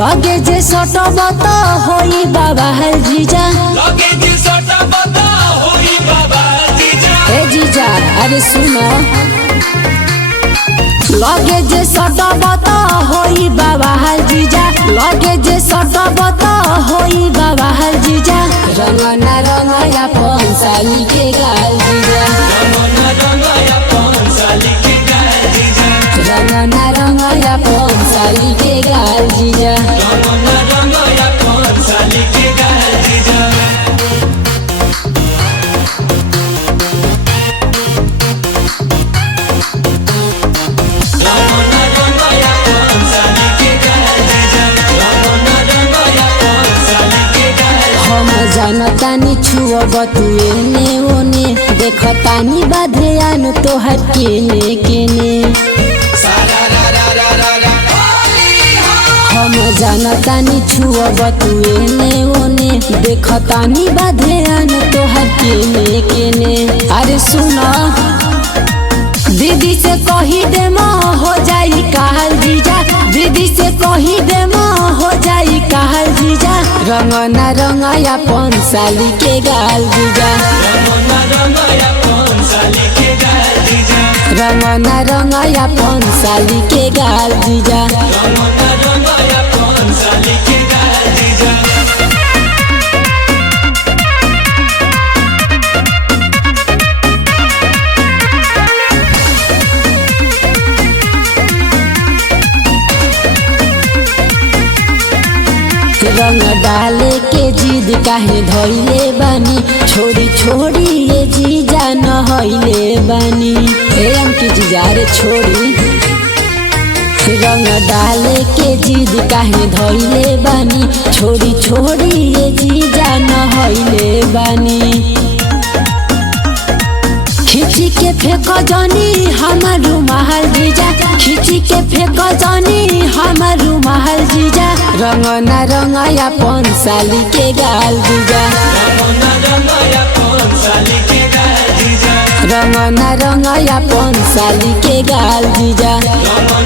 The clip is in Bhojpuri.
लगे जे सटब त होई बाबा हर जीजा लगे जे सटब त होई बाबा जीजा ए जीजा अरे सुनो लगे जे सटब त होई बाबा हर जीजा लगे जे सटब त होई बाबा हर जीजा रंगना रंगया पंसाली के गाल जीजा रंगना रंगया पंसाली के गाल जीजा रंगना रंगया पंसाली के गाल जीजा रंगना रंगया पंसाली के गाल जीजा रंगना रंगया पंसाली के गाल जीजा रंगना रंगया पंसाली के गाल हम जानतानी छुअब तू एने ओने देखतानी बाधे आन तोहर केने केने सारा रा रा रा रा रा होली हो हम जानतानी छुअब तू एने ओने देखतानी बाधे आन तोहर केने केने अरे सुनो दीदी से कही दे हो जाई कहल जीजा दीदी से कही दे हो जाई कहल जीजा रंगना रंगया पंसाली के गाल जीजा रंगना रंगया पंसाली के गाल जीजा रंगना रंगया पंसाली के गाल जीजा रंगना रंगया पंसाली के गाल जीजा रंग डाले के जिद काहे धइले बानी छोड़ी छोड़ी ये जीजा नहइले बानी हे अंकी जीजा रे छोड़ी रंग डाले के जिद काहे धइले बानी छोड़ी छोड़ी ये जीजा नहइले बानी खिची के फेंक जानी हमार रुमाल जीजा खिची के फेंक जानी हमार रुमाल जीजा रंगना रंगया पंसाली के गाल जीजा रंगना रंगया पंसाली के गाल जीजा रंगना रंगया पंसाली के गाल जीजा रंगना